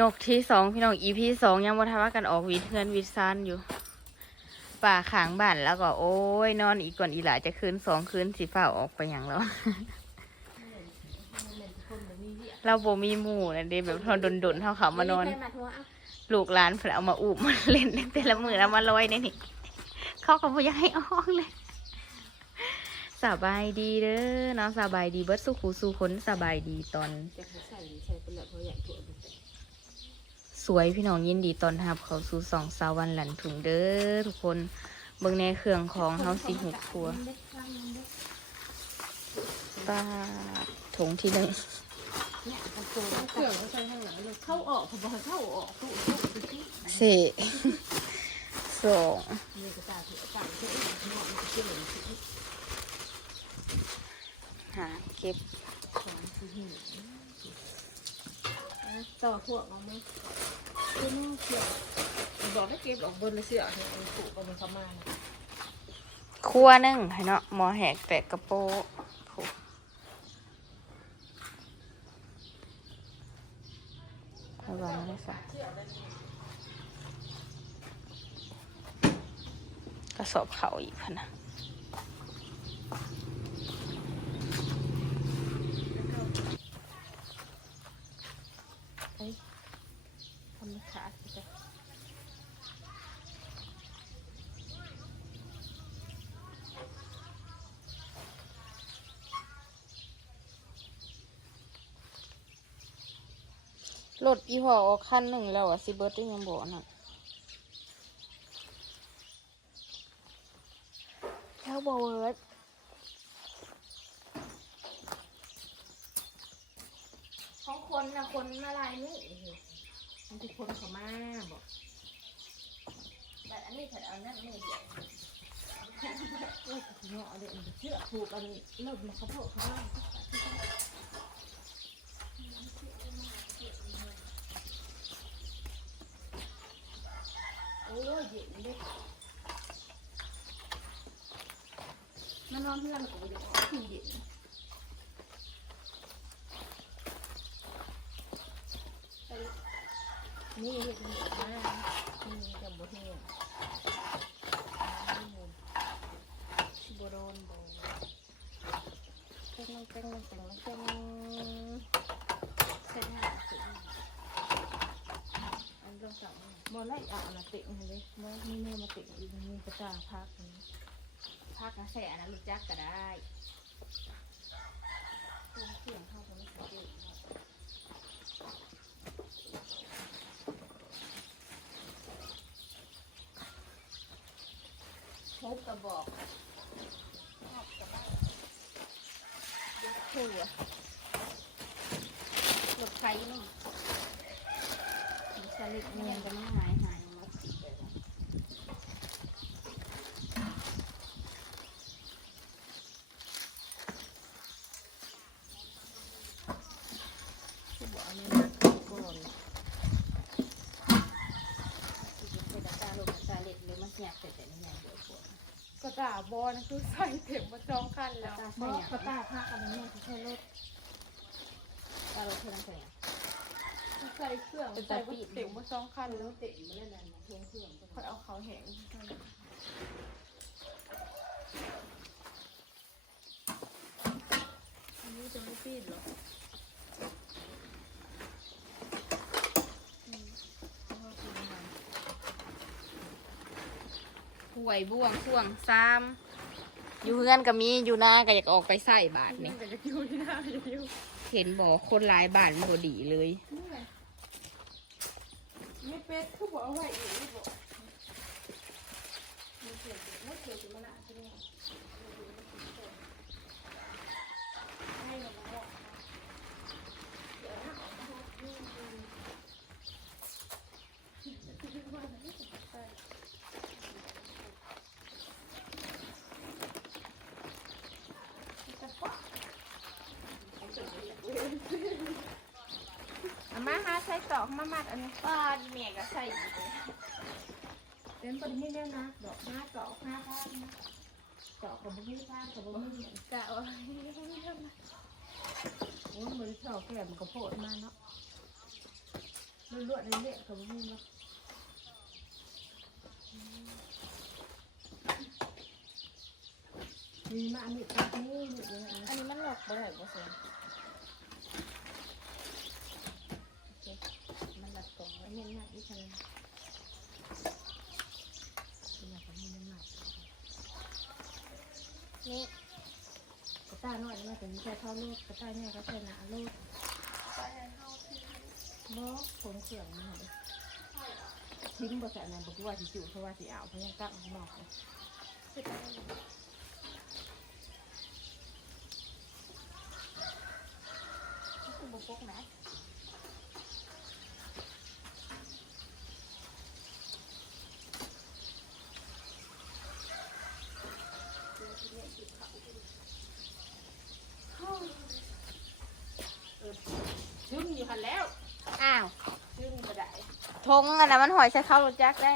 ยกที่สองพี่น้องอีพีสองยังบ่ทันว่ากันออกวิทย์เงินวิทซานอยู่ ป่าขางบ้านแล้วก็โอ้ย นอนอีกก่อนอีหลาจะคืนสองคืนสีฟ้าออกไปอย่างแล้ว เราโบมีหมู่นะเดแบบทอนดนๆเท่าเขามานอนใครมาโทรเอาลูกหลานเพิ่นเอามาอุบมาเล่นแต่ละมือแล้วมาลอยในนี่เขาก็บ่อยากให้ออกเลยสบายดีเด้อน้องสบายดีเบิดสุขูสู่คนสบายดีตอนจะเขาใส่ใส่เป็นแบบเขาใหญ่ถั่วมันแต่สวยพี่น้องยินดีตอนรับเขาสู่สองสาววันหลันถุงเด้อทุกคนเบิ่งในเครื่องของเฮาสิหุกครัวป้าถุงที่หนึ่งเครื่องเขาใส่ข้างหลังเลยเข้าออกผมบอกให้เข้าออกเข้าออกไปที่สี่สองมีกระตาถือปากเชื่อหม้อมันจะเกี่ยวเลยสิหาเก็บ ต่อพวกเอาไหมคือนู่เกี่ยวบอกให้เก็บออกบนเลยเสื้อเนี่ยเอาผูกกับมันเข้ามาครัวนึ่งให้เนาะหมอแหกแตกกระโปะผูกระวังนะสะกระสอบเขาอีกค่ะนะ ทำขาดไป รถ อีพอออกคันหนึ่งแล้วอะสิเบิร์ตยังบอกน่ะแล้วบอเบิร์ตของคนนะคนมาลายนี่มันคือคนเขามาบอกแต่อันนี้ฉันเอานั่นไม่เดียวเลิกเนาะเดี๋ยวเชื่อผูกกันเลิกมาเขาโผล่เขาว่าโอ้ยเย็นเลยมาน อนเพื่อนกูเดี๋ยวคือเย็นนี่เห็นมากนี่จะบ่เที่ยงชิบโดนบ่เต็งเต็งเต็งเต็งเส้นหน้าสิอันต้องสั่งบ่ไล่อะนะติ่งเลยบ่มีเนื้อมาติ่งอีกมีกระจาพักนี่ พักนะแส่นะรู้จักก็ได้เสียงเข้าไปไม่ติดพบกระบอกถั่วหลบไฟนี่สลิดเนียนกันไม่หายหายหมดสิเลย ที่บอกอันนี้นะก่อน เป็นตาลูกตาเล็กหรือมันอยากแต่แต่นี่ไงเดี๋ยวปวด กระ ตาบอลคือใส่เข็มมาจองคันแล้วกระตาบใส่อหยังกระตาพักอันนี้ที่ใช้รถตาลูกเท่านั้นเองใส่เครื่องใส่เข็มมาจองคันแล้วเตะมาเล่นอะไรเพื่อนเพื่อนคอยเอาเขาแหงอันนี้จะไม่ปีดหรอ ห่ วยบ่วงพ่วงซ้ำอยู่เพื่อนก็มีอยู่หน้าก็อยากออกไปใส่บาทนี่นี่แต่จะอยู่ที่หน้าจะอยู่เห็นบอกคนหลายบาทมันบ่ดีเลยนี่ไงไม่เป็ดคือบอกเอาไว้อีกนี่บอกไม่เกี่ยวไม่เกี่ยวกับมันอะใช่ไหมให้เราบอก อามาหาใส่ตอก มามัดอันนี้ป้าดีเมียก็ใส่อยู่เลยเต็มปริมาณเนี่ยนะดอกหน้าตอกห้าพันตอกกับบุ้งผ้ากับบุ้งเหมือนกะว่าโอ้ยมือเฉาแก่มันก็โผล่มาเนาะลวดๆเรื่อยๆกับมึงเนาะมีมาอันนี้ตัดนี่นี่เลยนะอันนี้มันหลอกบ่ได้บ่เสียมัน หลักตรงอันนี้หนักอีกเลยเป็นอย่างนี้มันหนักนี่กระต้าน้อยนี่มันจะมีแค่เท่าลูกกระต้าเนี่ยก็ใช่หนาลูกบ่ผมเสื่อมมันเลยทิ้งบริษัทนั้นบอกว่าสิจุเพราะว่าสิเอาวเพราะยังตั้งข้างนอกเลยคือบ่ปกนะ ซึ่งอยู่หันแล้ว อ้าว ซึ่งก็ได้ ทงอั นนั้นมันหอยใช้เข้ารถจักรได้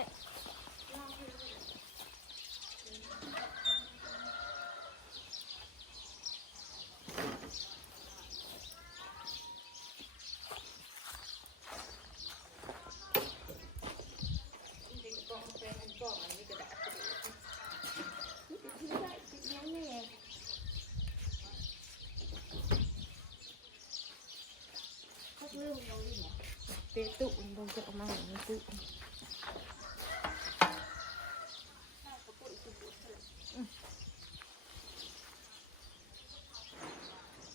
เตะตุมันลง จะออกมาอย่างนี้ตุ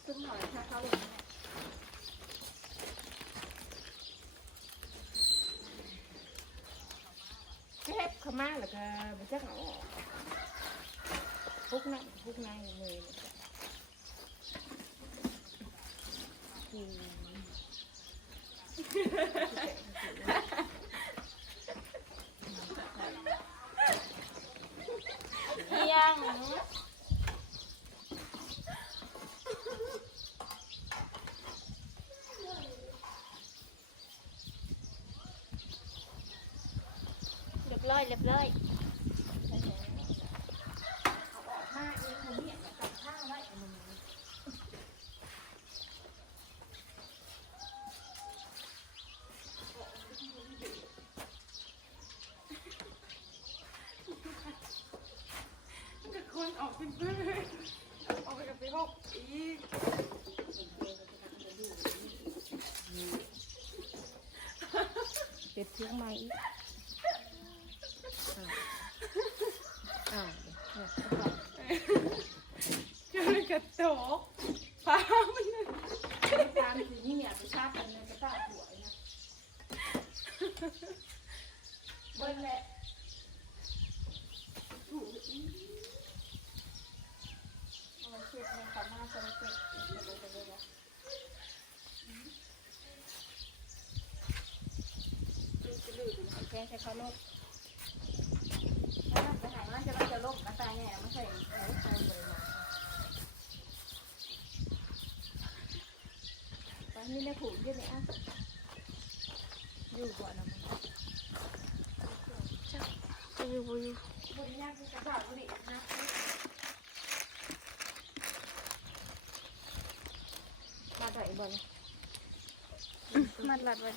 ซึ่งหอยใช้ข้าวรถแคบเข้ามาแล้วก็มันจะเอาออกพุกนั่นพุกในเลยอืม เอียงเรียบร้อยเรียบร้อย มาเองเขาเนี่ยจับข้า งไว้มันจะคนออกเป็นเพื่อนออกไปกับไปหกอีกเป็ดทิ้งไม้อีกอ้าวอ้าวเนี่ย เจอก ระโตกฟ้ามันเลยตามสีนี่เนี่ยไปชาบกันในกระตาหัวนะเบิ้ลแหละมันเช็ดในขามาสมเช็ดเดี๋ยวไปเลยนะแค่ใช้ข้าวลดถ้ามันจะหายมันจะมันจะลบมาตาเนี่ยมันใส่เออใส่เลย นะตอนนี้ในผูกยอะเลยอะอยู่บ่อน้ำมันจะอยู่บ่อยู่บนย่างคือกระดาษบรินะมาได้บ่อนมันหลัดไว้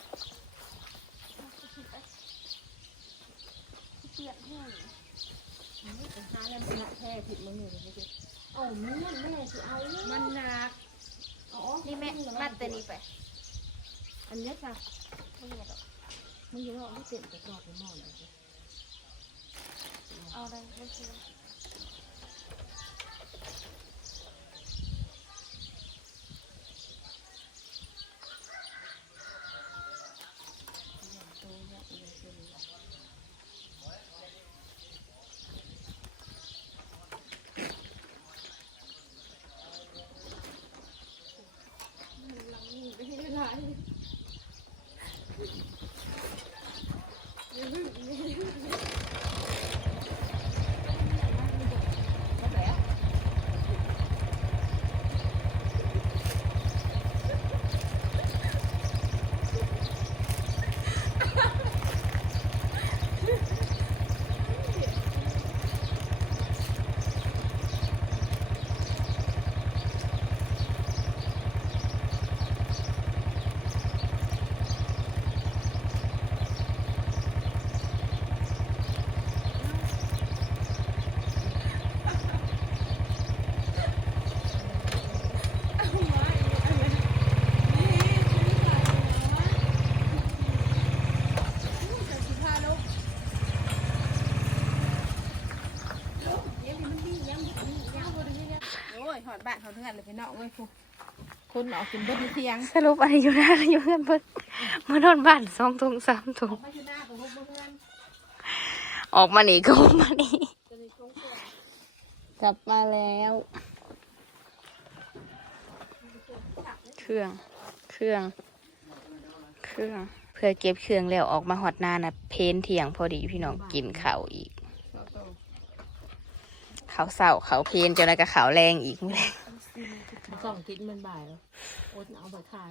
เปียกแห้งหาแล้วมันหนักแท้ผิดมึงอยู่เลยพี่โอ้แม่แม่สิเอามันหนัก นี่แม่มัดแต่นี้ไป อันนี้ค่ะไม่เห็นหรอกมึงอยังว่าไม่เต็มกระสอบไปหมดเลยเอาได้ไม่เช่ตัวเนี่ยเองคือหลังนี่ไม่ให้ไร บ้านเขาเทือนเลยพี่น้องเว้ยครูคนออกกินเบิดในเที่ยงสรุปอะไรอยู่หน้าอยู่เพื่อนเพิ่นมาโดนบ้านสองถุงสามถุงไม่ใช่หน้าของเพื่อนออกมาหนีก็ออกมาหนีกลับมาแล้ว เครื่อง เครื่อง เครื่อง เพื่อเก็บเครื่องแล้วออกมาหอดหน้านะเพนเที่ยงพอดีพี่น้องกินข้าวอีกเขาวเศร้าเขาวเพนจนแล้วก็เขาวแรงอีกไม่ได้มั นต้องกินมันบ่ายแล้วโอ๊ตเอาไปขาย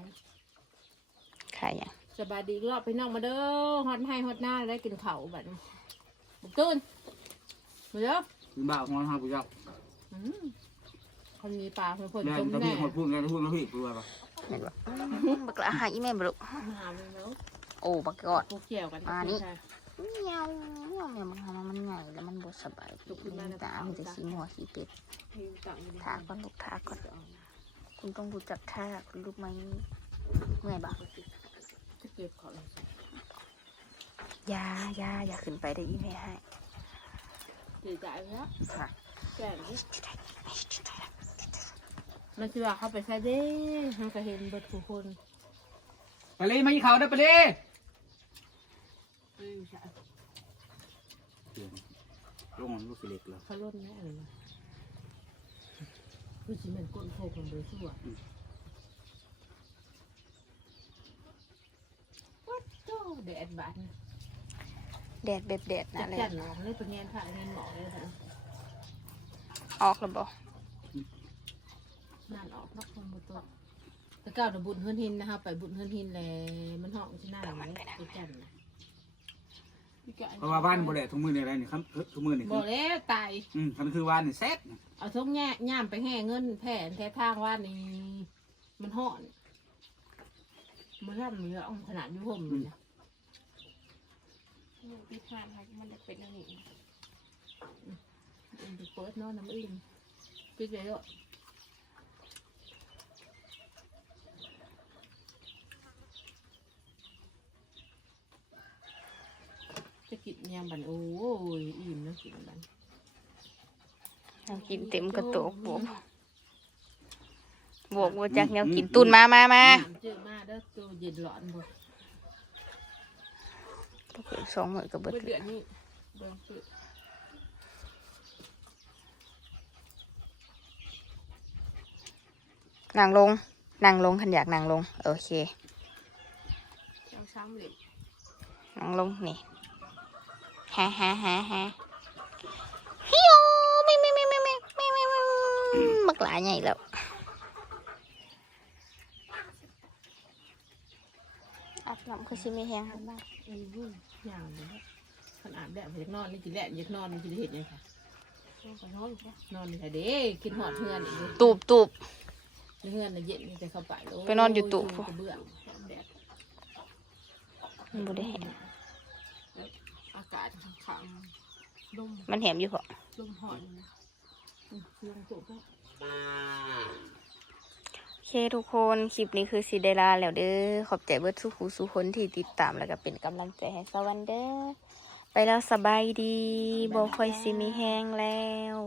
ขายอย่างสบายดีรอบไปน้องมาเด้อฮอดให้ฮอดหน้าได้กินเขาวบัดนี้บุกตื่นมาเด้อคุณบ่าวของเราผู้เจ้าอืมคนมีปลาเพื่อนคนแม่จมตะแน่พี่หมดพูดกันพูดแล้วพี่พูดว่าเห็นปะบักละหาอีแม่บลุมาเลยเนาะโอ้บักกอด พวกเกี่ยวกันมานี่ใช่เงาเงาเนี่ยมันทำให้มันใหญ่แล้วมันบดสบายตามีแต่สีหัวสีเป็ดมีตังค์อยู่ในทาก่อนลูกทาก่อน คุณต้องรู้จักท่าคุณรู้ไหมเมื่อยปะจะเก็บของอยาอยาอย่าขึ้นไปได้อีแม่ให้ดีใจแล้วค่ะแก่นี่มันจะว่าเขาไปใส่เด้มันก็เห็นเบิดทุกคนไปเลยมาอีเขาได้ไปเลยเออใช่ลงลูกเล็กเลยเขาล้นแน่เลยนะ คือสิเหมือนก้นโคกมันเบอร์ชั่ววัดโตแดดบาดนะแดดแบบแดดจันะดเลยจันหรอไม่ได้เป็นเงินผ่าเงินหมอเลยค่ะออกแล้วบอกนั่นออกนอกคนบุตรแต่เก้าน่ะบุญเฮือนหินนะคะไปบุญเฮือนหินเลยมันห้องที่หน้าเลยไปจันนะ เพราะว่าบ้านบ่ได้ทุกมือในอะไรนี่ครับทุกมือนี่บอกแล้วตาย อืมคันคือบ้านนี่แซ่บเอาทุกแง่ย่ามไปแห่เงินแผ่นแท้ทางว่านี่มันห่อนมันร่ำเหลือองขนาดอยุ่ห่มเลยนะพิธานมันจะเป็นอะไรมันจะเปิดเนอนน้ำอึ้งปิดไปแล้ว จะกินยามบันโอ้ยอิ่มนะกินบันเรากินเต็มกระโตกบวกบวกว่าจากแนวกินตุนมามามาเจอมาเด้อตัวเย็นร้อนบ่ต้องเปิดสองมือกับเบิดเบิดเดือนนี้เบิ่งคือนั่งลงนั่งลงขันอยากนั่งลง โอเคเจ้าช้ำเหล็กนั่งลงนี่ ฮ่าฮ่าฮ่าฮ่าฮิโอไม่ไม่ไม่ไม่ไม่ไม่ไม่ไม่บักหลายใหญ่แล้วอาบน้ำคือชิมีแห้งครับบ้างเอ้ยวุ่นอย่างนี้นะขนาดแบบอยากนอนนี่กินแหละอยากนอนนี่กินเห็ดยังค่ะนอนนอนนี่ค่ะเด้กินหอดเฮือนอีกตูบตูบเฮือนน่ะเย็นจะเข้าไปไปนอนอยู่ตู้เบื้อแดดมันบ่ได้แห้งากาศขังๆลมมันแหมอยู่พอลมหอนอืมเครื่องตุกแล้วโอเคทุกคนคลิปนี้คือสีได้ลาแล้วเด้อขอบใจเบิร์ดสุขูสุคนที่ติดตามแล้วก็เป็นกำลังใจให้สวันเด้อไปแล้วสบายดีบ่ค่อยสิมีแห้งแล้ว